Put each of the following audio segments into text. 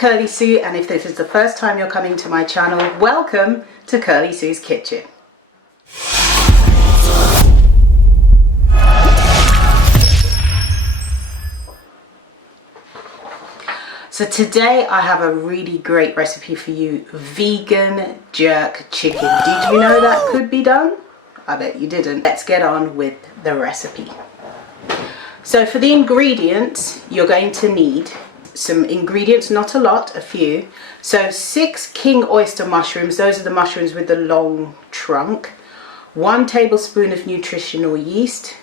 Kirly Sue, and if this is the first time you're coming to my channel, welcome to Kirly Sue's Kitchen. So today I have a really great recipe for you, vegan jerk chicken. Did you know that could be done? I bet you didn't. Let's get on with the recipe. So for the ingredients, you're going to need some ingredients, not a lot, a few. So 6 king oyster mushrooms, those are the mushrooms with the long trunk. 1 tablespoon of nutritional yeast.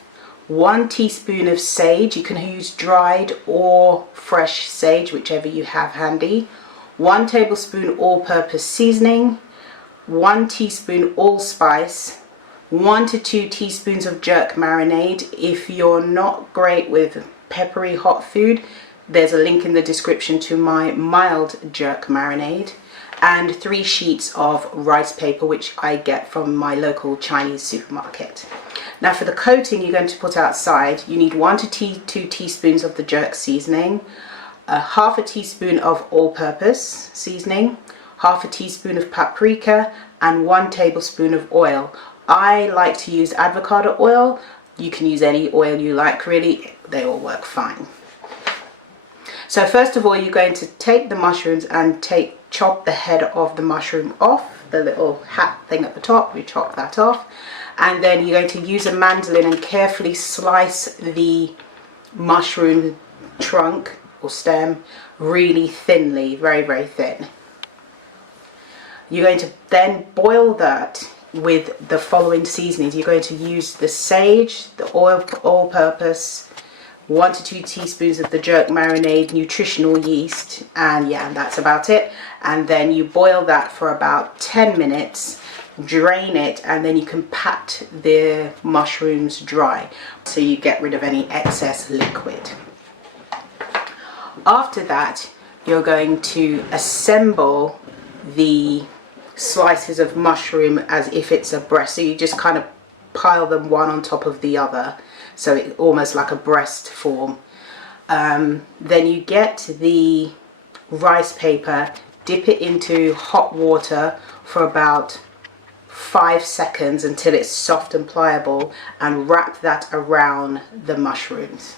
1 teaspoon of sage, you can use dried or fresh sage, whichever you have handy. 1 tablespoon all-purpose seasoning. 1 teaspoon allspice. 1 to 2 teaspoons of jerk marinade. If you're not great with peppery hot food, there's a link in the description to my mild jerk marinade. And 3 sheets of rice paper, which I get from my local Chinese supermarket. Now for the coating you're going to put outside, you need 1 to 2 teaspoons of the jerk seasoning, half a teaspoon of all-purpose seasoning, half a teaspoon of paprika, and 1 tablespoon of oil. I like to use avocado oil. You can use any oil you like, really, they all work fine. So first of all, you're going to take the mushrooms and chop the head of the mushroom off, the little hat thing at the top, you chop that off. And then you're going to use a mandolin and carefully slice the mushroom trunk or stem really thinly, very, very thin. You're going to then boil that with the following seasonings. You're going to use the sage, the all-purpose, 1 to 2 teaspoons of the jerk marinade, nutritional yeast, and yeah, that's about it. And then you boil that for about 10 minutes, drain it, and then you can pat the mushrooms dry so you get rid of any excess liquid. After that, you're going to assemble the slices of mushroom as if it's a breast. So you just kind of pile them one on top of the other, so it's almost like a breast form. Then you get the rice paper, dip it into hot water for about 5 seconds until it's soft and pliable, and wrap that around the mushrooms.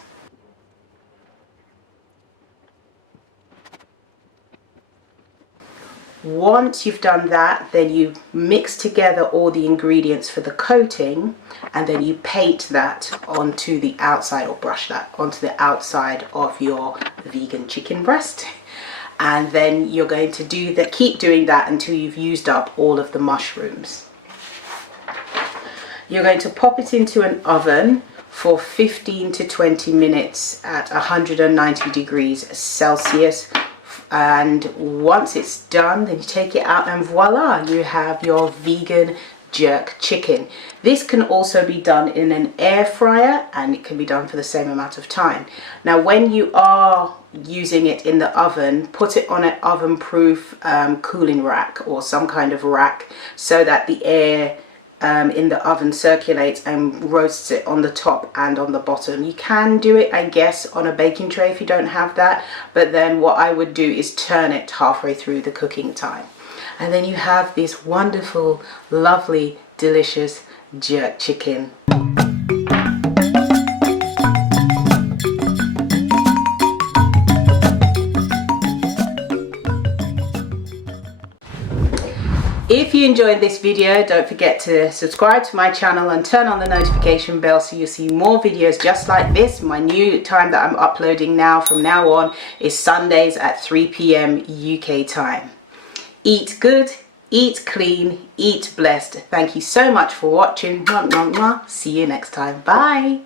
Once you've done that, then you mix together all the ingredients for the coating, and then you paint that onto the outside, or brush that onto the outside of your vegan chicken breast. And then you're going to keep doing that until you've used up all of the mushrooms. You're going to pop it into an oven for 15 to 20 minutes at 190 degrees Celsius. And once it's done, then you take it out and voila, you have your vegan jerk chicken. This can also be done in an air fryer, and it can be done for the same amount of time. Now when you are using it in the oven, put it on an oven proof cooling rack or some kind of rack, so that the air in the oven circulates and roasts it on the top and on the bottom. You can do it, I guess, on a baking tray if you don't have that, but then what I would do is turn it halfway through the cooking time. And then you have this wonderful, lovely, delicious jerk chicken. If you enjoyed this video, don't forget to subscribe to my channel and turn on the notification bell so you'll see more videos just like this. My new time that I'm uploading now from now on is Sundays at 3 p.m. UK time. Eat good, eat clean, eat blessed. Thank you so much for watching. See you next time. Bye.